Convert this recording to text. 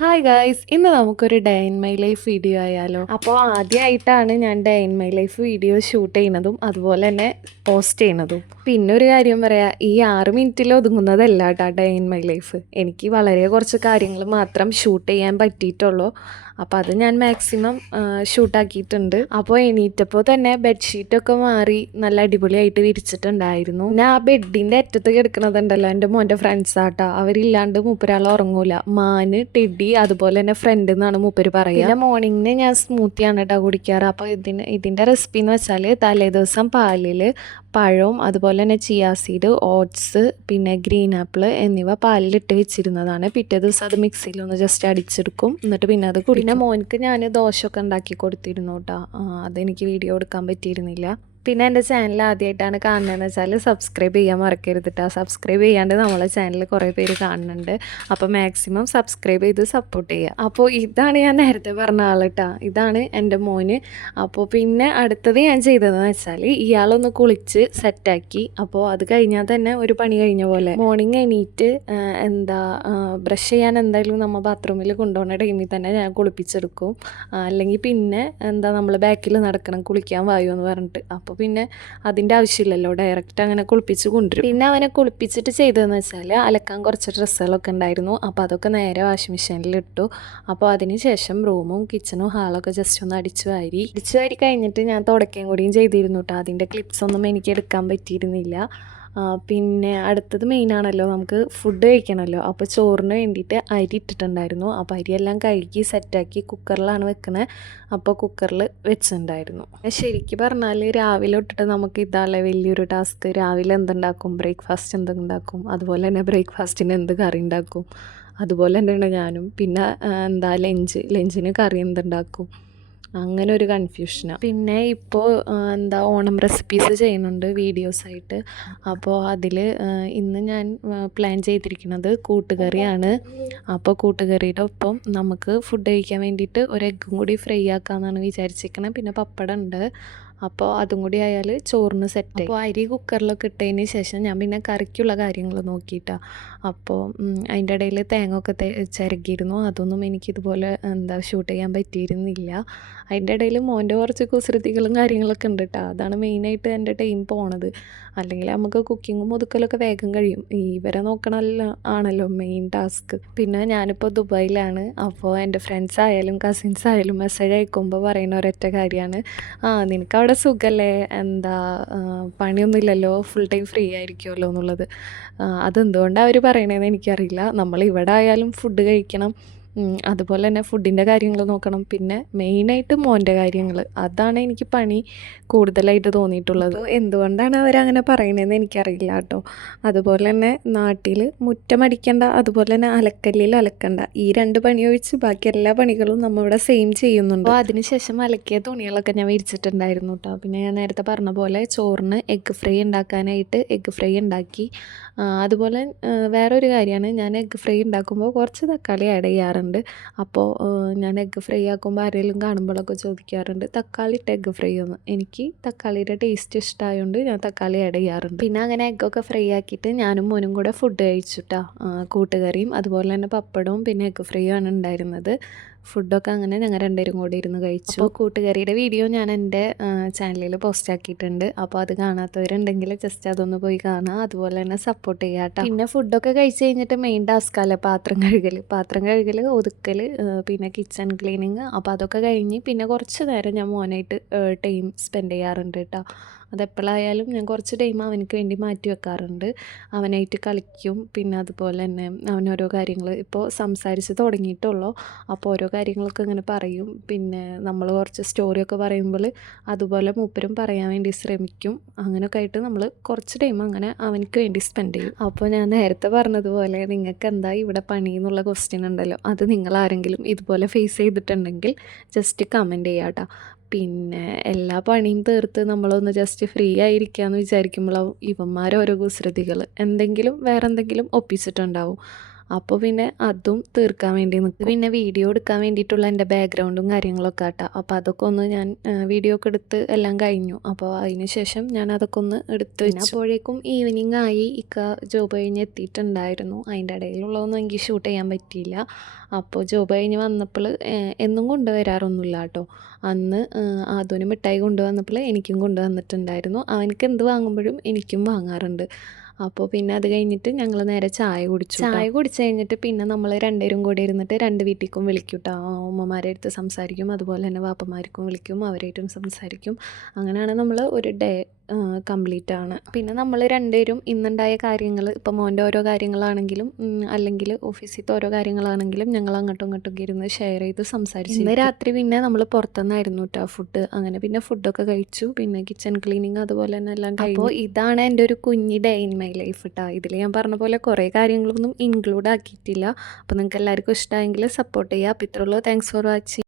Hi guys, ഇന്ന് നമുക്കൊരു day in my life video ആയാലോ. അപ്പോൾ ആദ്യമായിട്ടാണ് ഞാൻ day in my life video shoot ചെയ്യുന്നതും അതുപോലെ തന്നെ പോസ്റ്റ് ചെയ്യുന്നതും. പിന്നെ ഒരു കാര്യം പറയാം, ഈ 6 മിനിറ്റിൽ ഒതുങ്ങുന്നതല്ല കേട്ടോ ഡേ ഇൻ മൈ ലൈഫ്. എനിക്ക് വളരെ കുറച്ച് കാര്യങ്ങൾ മാത്രം ഷൂട്ട് ചെയ്യാൻ പറ്റിയിട്ടുള്ളൂ. അപ്പോൾ അത് ഞാൻ മാക്സിമം ഷൂട്ടാക്കിയിട്ടുണ്ട്. അപ്പോൾ എണീറ്റപ്പോൾ തന്നെ ബെഡ്ഷീറ്റൊക്കെ മാറി നല്ല അടിപൊളിയായിട്ട് വിരിച്ചിട്ടുണ്ടായിരുന്നു. പിന്നെ ആ ബെഡിൻ്റെ അറ്റത്ത് കിടക്കുന്നതുണ്ടല്ലോ എൻ്റെ മോൻ്റെ ഫ്രണ്ട്സാട്ടോ. അവരില്ലാണ്ട് മൂപ്പരാൾ ഉറങ്ങൂല. മാന്, ടെഡി, അതുപോലെ തന്നെ ഫ്രണ്ട് എന്നാണ് മൂപ്പര് പറയുക. പിന്നെ മോർണിംഗിന് ഞാൻ സ്മൂത്തിയാണ് കേട്ടോ കുടിക്കാറ്. അപ്പോൾ ഇതിൻ്റെ റെസിപ്പി എന്ന് വെച്ചാൽ തലേദിവസം പാലിൽ പഴവും അതുപോലെ തന്നെ ചിയാ സീഡ്, ഓട്സ്, പിന്നെ ഗ്രീൻ ആപ്പിൾ എന്നിവ പാലിലിട്ട് വെച്ചിരുന്നതാണ്. പിറ്റേ ദിവസം അത് മിക്സിയിലൊന്ന് ജസ്റ്റ് അടിച്ചെടുക്കും, എന്നിട്ട് പിന്നെ അത് കുടിക്കും. പിന്നെ മോനിക്ക് ഞാൻ ദോശയൊക്കെ ഉണ്ടാക്കി കൊടുത്തിരുന്നു കേട്ടോ. അതെനിക്ക് വീഡിയോ എടുക്കാൻ പറ്റിയിരുന്നില്ല. പിന്നെ എൻ്റെ ചാനൽ ആദ്യമായിട്ടാണ് കാണുന്നതെന്ന് വെച്ചാൽ സബ്സ്ക്രൈബ് ചെയ്യാൻ മറക്കരുത് കേട്ടോ. സബ്സ്ക്രൈബ് ചെയ്യാണ്ട് നമ്മളെ ചാനൽ കുറേ പേര് കാണുന്നുണ്ട്. അപ്പോൾ മാക്സിമം സബ്സ്ക്രൈബ് ചെയ്ത് സപ്പോർട്ട് ചെയ്യുക. അപ്പോൾ ഇതാണ് ഞാൻ നേരത്തെ പറഞ്ഞ ആൾ കേട്ടോ. ഇതാണ് എൻ്റെ മോന്. അപ്പോൾ പിന്നെ അടുത്തത് ഞാൻ ചെയ്തതെന്ന് വെച്ചാൽ ഇയാളൊന്ന് കുളിച്ച് സെറ്റാക്കി. അപ്പോൾ അത് കഴിഞ്ഞാൽ തന്നെ ഒരു പണി കഴിഞ്ഞ പോലെ. മോർണിംഗ് എണീറ്റ് ബ്രഷ് ചെയ്യാൻ എന്തായാലും നമ്മൾ ബാത്റൂമിൽ കൊണ്ടുപോകുന്ന ടൈമിൽ തന്നെ ഞാൻ കുളിപ്പിച്ചെടുക്കും. അല്ലെങ്കിൽ പിന്നെ നമ്മൾ ബാക്കിൽ നടക്കണം കുളിക്കാൻ വായു എന്ന് പറഞ്ഞിട്ട്. അപ്പോൾ പിന്നെ അതിൻ്റെ ആവശ്യമില്ലല്ലോ, ഡയറക്റ്റ് അങ്ങനെ കുളിപ്പിച്ച് കൊണ്ടുവരും. പിന്നെ അവനെ കുളിപ്പിച്ചിട്ട് ചെയ്തതെന്ന് വെച്ചാൽ അലക്കാൻ കുറച്ച് ഡ്രസ്സുകളൊക്കെ ഉണ്ടായിരുന്നു. അപ്പോൾ അതൊക്കെ നേരെ വാഷിംഗ് മെഷീനിൽ ഇട്ടു. അപ്പോൾ അതിന് ശേഷം റൂമും കിച്ചണും ഹാളൊക്കെ ജസ്റ്റ് ഒന്ന് അടിച്ചു വാരി കഴിഞ്ഞിട്ട് ഞാൻ തുടക്കുകയും കൂടിയും ചെയ്തിരുന്നു കേട്ടോ. അതിൻ്റെ ക്ലിപ്സൊന്നും എനിക്ക് എടുക്കാൻ പറ്റിയിരുന്നില്ല. പിന്നെ അടുത്തത് മെയിനാണല്ലോ, നമുക്ക് ഫുഡ് കഴിക്കണമല്ലോ. അപ്പോൾ ചോറിന് വേണ്ടിയിട്ട് അരി ഇട്ടിട്ടുണ്ടായിരുന്നു. അപ്പോൾ അരിയെല്ലാം കഴുകി സെറ്റാക്കി കുക്കറിലാണ് വെക്കുന്നത്. അപ്പോൾ കുക്കറിൽ വെച്ചിട്ടുണ്ടായിരുന്നു. ശരിക്കും പറഞ്ഞാൽ രാവിലെ തൊട്ടിട്ട് നമുക്ക് ഇതാണല്ലേ വലിയൊരു ടാസ്ക്. രാവിലെ എന്തുണ്ടാക്കും, ബ്രേക്ക്ഫാസ്റ്റ് എന്തുണ്ടാക്കും, അതുപോലെ തന്നെ ബ്രേക്ക്ഫാസ്റ്റിന് എന്ത് കറി ഉണ്ടാക്കും, അതുപോലെ തന്നെയാണ് ഞാനും. പിന്നെ ലഞ്ചിന് കറി എന്തുണ്ടാക്കും, അങ്ങനെ ഒരു കൺഫ്യൂഷനാണ്. പിന്നെ ഇപ്പോൾ ഓണം റെസിപ്പീസ് ചെയ്യുന്നുണ്ട് വീഡിയോസായിട്ട്. അപ്പോൾ അതിൽ ഇന്ന് ഞാൻ പ്ലാൻ ചെയ്തിരിക്കുന്നത് കൂട്ടുകറിയാണ്. അപ്പോൾ കൂട്ടുകറിയുടെ ഒപ്പം നമുക്ക് ഫുഡ് കഴിക്കാൻ വേണ്ടിയിട്ട് ഒരു എഗ്ഗും കൂടി ഫ്രൈ ആക്കാമെന്നാണ് വിചാരിച്ചിരിക്കുന്നത്. പിന്നെ പപ്പടം ഉണ്ട്. അപ്പോൾ അതും കൂടി ആയാൽ ചോറിന് സെറ്റ്. അപ്പോൾ അരി കുക്കറിലൊക്കെ ഇട്ടതിന് ശേഷം ഞാൻ പിന്നെ കറിക്കുള്ള കാര്യങ്ങൾ നോക്കിയിട്ടാണ്. അപ്പോൾ അതിൻ്റെ ഇടയിൽ തേങ്ങ ഒക്കെ ചിരകിയിരുന്നു. അതൊന്നും എനിക്കിതുപോലെ ഷൂട്ട് ചെയ്യാൻ പറ്റിയിരുന്നില്ല. അതിൻ്റെ ഇടയിൽ മോൻ്റെ കുറച്ച് കുസൃതികളും കാര്യങ്ങളൊക്കെ ഉണ്ട് കേട്ടോ. അതാണ് മെയിനായിട്ട് എൻ്റെ ടൈം പോണത്. അല്ലെങ്കിൽ നമുക്ക് കുക്കിങ്ങും ഒതുക്കലൊക്കെ വേഗം കഴിയും. ഇവരെ നോക്കണമല്ലോ ആണല്ലോ മെയിൻ ടാസ്ക്. പിന്നെ ഞാനിപ്പോൾ ദുബായിലാണ്. അപ്പോൾ എൻ്റെ ഫ്രണ്ട്സ് ആയാലും കസിൻസ് ആയാലും മെസ്സേജ് അയക്കുമ്പോൾ പറയുന്ന ഒരൊറ്റ കാര്യമാണ്, നിനക്ക് അവിടെ സുഖമല്ലേ, പണിയൊന്നുമില്ലല്ലോ, ഫുൾ ടൈം ഫ്രീ ആയിരിക്കുമല്ലോ എന്നുള്ളത്. അതെന്തുകൊണ്ടാണ് അവർ പറയണതെന്ന് എനിക്കറിയില്ല. നമ്മൾ ഇവിടെ ആയാലും ഫുഡ് കഴിക്കണം, അതുപോലെ തന്നെ ഫുഡിൻ്റെ കാര്യങ്ങൾ നോക്കണം. പിന്നെ മെയിനായിട്ട് മോൻ്റെ കാര്യങ്ങൾ, അതാണ് എനിക്ക് പണി കൂടുതലായിട്ട് തോന്നിയിട്ടുള്ളത്. എന്തുകൊണ്ടാണ് അവരങ്ങനെ പറയണതെന്ന് എനിക്കറിയില്ല കേട്ടോ. അതുപോലെ തന്നെ നാട്ടിൽ മുറ്റമടിക്കണ്ട, അതുപോലെ തന്നെ അലക്കല്ലിൽ അലക്കണ്ട, ഈ 2 പണി ഒഴിച്ച് ബാക്കി എല്ലാ പണികളും നമ്മളിവിടെ സെയിം ചെയ്യുന്നുണ്ട്. അപ്പോൾ അതിനുശേഷം അലക്കിയ തുണികളൊക്കെ ഞാൻ വിരിച്ചിട്ടുണ്ടായിരുന്നു കേട്ടോ. പിന്നെ ഞാൻ നേരത്തെ പറഞ്ഞ പോലെ ചോറിന് എഗ്ഗ് ഫ്രൈ ഉണ്ടാക്കാനായിട്ട് എഗ്ഗ് ഫ്രൈ ഉണ്ടാക്കി. അതുപോലെ വേറൊരു കാര്യമാണ്, ഞാൻ എഗ്ഗ് ഫ്രൈ ഉണ്ടാക്കുമ്പോൾ കുറച്ച് തക്കാളി ആഡ് ചെയ്യാറുണ്ട്. അപ്പോൾ ഞാൻ എഗ്ഗ് ഫ്രൈ ആക്കുമ്പോൾ ആരെങ്കിലും കാണുമ്പോഴൊക്കെ ചോദിക്കാറുണ്ട്, തക്കാളി ഇട്ട് എഗ്ഗ് ഫ്രൈ ഒന്ന്. എനിക്ക് തക്കാളിയുടെ ടേസ്റ്റ് ഇഷ്ടമായതുകൊണ്ട് ഞാൻ തക്കാളി ആഡ് ചെയ്യാറുണ്ട്. പിന്നെ അങ്ങനെ എഗ്ഗൊക്കെ ഫ്രൈ ആക്കിയിട്ട് ഞാനും മോനും കൂടെ ഫുഡ് കഴിച്ചിട്ടാ. കൂട്ടുകറിയും അതുപോലെ തന്നെ പപ്പടവും പിന്നെ എഗ്ഗ് ഫ്രൈയും ആണ് ഉണ്ടായിരുന്നത്. ഫുഡൊക്കെ അങ്ങനെ ഞങ്ങൾ 2 പേരും കൂടി ഇരുന്ന് കഴിച്ചു. അപ്പോൾ കൂട്ടുകറിയുടെ വീഡിയോ ഞാൻ എൻ്റെ ചാനലിൽ പോസ്റ്റ് ആക്കിയിട്ടുണ്ട്. അപ്പോൾ അത് കാണാത്തവരുണ്ടെങ്കിൽ ജസ്റ്റ് അതൊന്ന് പോയി കാണുക, അതുപോലെ തന്നെ സപ്പോർട്ട് ചെയ്യുക കേട്ടോ. പിന്നെ ഫുഡൊക്കെ കഴിച്ച് കഴിഞ്ഞിട്ട് മെയിൻ ടാസ്കല്ലേ പാത്രം കഴുകൽ, ഒതുക്കൽ, പിന്നെ കിച്ചൺ ക്ലീനിങ്. അപ്പോൾ അതൊക്കെ കഴിഞ്ഞ് പിന്നെ കുറച്ച് നേരം ഞാൻ മോനായിട്ട് ടൈം സ്പെൻഡ് ചെയ്യാറുണ്ട് കേട്ടോ. അതെപ്പോഴായാലും ഞാൻ കുറച്ച് ടൈം അവനക്ക് വേണ്ടി മാറ്റി വെക്കാറുണ്ട്. അവനായിട്ട് കളിക്കും. പിന്നെ അതുപോലെ തന്നെ അവനോരോ കാര്യങ്ങൾ ഇപ്പോൾ സംസാരിച്ച് തുടങ്ങിയിട്ടുള്ളൂ. അപ്പോൾ ഓരോ കാര്യങ്ങളൊക്കെ ഇങ്ങനെ പറയും. പിന്നെ നമ്മൾ കുറച്ച് സ്റ്റോറിയൊക്കെ പറയുമ്പോൾ അതുപോലെ മൂപ്പരും പറയാൻ വേണ്ടി ശ്രമിക്കും. അങ്ങനെയൊക്കെ ആയിട്ട് നമ്മൾ കുറച്ച് ടൈം അങ്ങനെ അവനക്ക് വേണ്ടി സ്പെൻഡ് ചെയ്യും. അപ്പോൾ ഞാൻ നേരത്തെ പറഞ്ഞതുപോലെ നിങ്ങൾക്ക് എന്താ ഇവിടെ പണി എന്നുള്ള ക്വസ്റ്റ്യൻ ഉണ്ടല്ലോ, അത് നിങ്ങളാരെങ്കിലും ഇതുപോലെ ഫേസ് ചെയ്തിട്ടുണ്ടെങ്കിൽ ജസ്റ്റ് കമൻറ്റ് ചെയ്യാം കേട്ടോ. പിന്നെ എല്ലാ പണിയും തീർത്ത് നമ്മളൊന്ന് ജസ്റ്റ് ഫ്രീ ആയിരിക്കാമെന്ന് വിചാരിക്കുമ്പോഴാവും ഇവന്മാർ ഓരോ കുസൃതികൾ വേറെ എന്തെങ്കിലും ഒപ്പിച്ചിട്ടുണ്ടാവും. അപ്പോൾ പിന്നെ അതും തീർക്കാൻ വേണ്ടി നിൽക്കും. പിന്നെ വീഡിയോ എടുക്കാൻ വേണ്ടിയിട്ടുള്ള എൻ്റെ ബാക്ക്ഗ്രൗണ്ടും കാര്യങ്ങളൊക്കെ ആട്ടോ. അപ്പോൾ അതൊക്കെ ഒന്ന് ഞാൻ വീഡിയോ ഒക്കെ എടുത്ത് എല്ലാം കഴിഞ്ഞു. അപ്പോൾ അതിന് ശേഷം ഞാൻ അതൊക്കെ ഒന്ന് എടുത്ത് വെച്ചു. അപ്പോഴേക്കും ഈവനിങ് ആയി. ഇക്ക ജോബ് കഴിഞ്ഞ് എത്തിയിട്ടുണ്ടായിരുന്നു. അതിൻ്റെ ഇടയിലുള്ളതൊന്നും എനിക്ക് ഷൂട്ട് ചെയ്യാൻ പറ്റിയില്ല. അപ്പോൾ ജോബ് കഴിഞ്ഞ് വന്നപ്പോൾ എന്നും കൊണ്ടുവരാറൊന്നുമില്ല കേട്ടോ. അന്ന് ആദൂന് മിഠായി കൊണ്ടുവന്നപ്പോൾ എനിക്കും കൊണ്ടുവന്നിട്ടുണ്ടായിരുന്നു. അവനക്ക് എന്ത് വാങ്ങുമ്പോഴും എനിക്കും വാങ്ങാറുണ്ട്. അപ്പോൾ പിന്നെ അത് കഴിഞ്ഞിട്ട് ഞങ്ങൾ നേരെ ചായ കുടിച്ചു. ചായ കുടിച്ച് കഴിഞ്ഞിട്ട് പിന്നെ നമ്മൾ രണ്ടുപേരും കൂടി ഇരുന്നിട്ട് രണ്ട് വീട്ടിലേക്കും വിളിക്കും കേട്ടോ. ഉമ്മമാരെ അടുത്ത് സംസാരിക്കും, അതുപോലെ തന്നെ വാപ്പമാർക്കും വിളിക്കും, അവരായിട്ടും സംസാരിക്കും. അങ്ങനെയാണ് നമ്മൾ ഒരു ഡേ കംപ്ലീറ്റ് ആണ്. പിന്നെ നമ്മൾ രണ്ടുപേരും ഇന്നുണ്ടായ കാര്യങ്ങൾ, ഇപ്പോൾ മോൻ്റെ ഓരോ കാര്യങ്ങളാണെങ്കിലും അല്ലെങ്കിൽ ഓഫീസിലത്തെ ഓരോ കാര്യങ്ങളാണെങ്കിലും ഞങ്ങൾ അങ്ങോട്ടും ഇങ്ങോട്ടും ഇരുന്ന് ഷെയർ ചെയ്ത് സംസാരിച്ചു. ഇന്ന് രാത്രി പിന്നെ നമ്മൾ പുറത്തുനിന്നായിരുന്നു കേട്ടോ ഫുഡ്. അങ്ങനെ പിന്നെ ഫുഡൊക്കെ കഴിച്ചു. പിന്നെ കിച്ചൺ ക്ലീനിങ് അതുപോലെ തന്നെ എല്ലാം കഴിഞ്ഞു. അപ്പോൾ ഇതാണ് എൻ്റെ ഒരു കുഞ്ഞി ഡേ ഇൻ മൈ ലൈഫ് കേട്ടോ. ഇതിൽ ഞാൻ പറഞ്ഞ പോലെ കുറേ കാര്യങ്ങളൊന്നും ഇൻക്ലൂഡ് ആക്കിയിട്ടില്ല. അപ്പോൾ നിങ്ങൾക്ക് എല്ലാവർക്കും ഇഷ്ടമായെങ്കിൽ സപ്പോർട്ട് ചെയ്യുക. അപ്പോൾ ഇത്രയുള്ളൂ. Thanks for watching.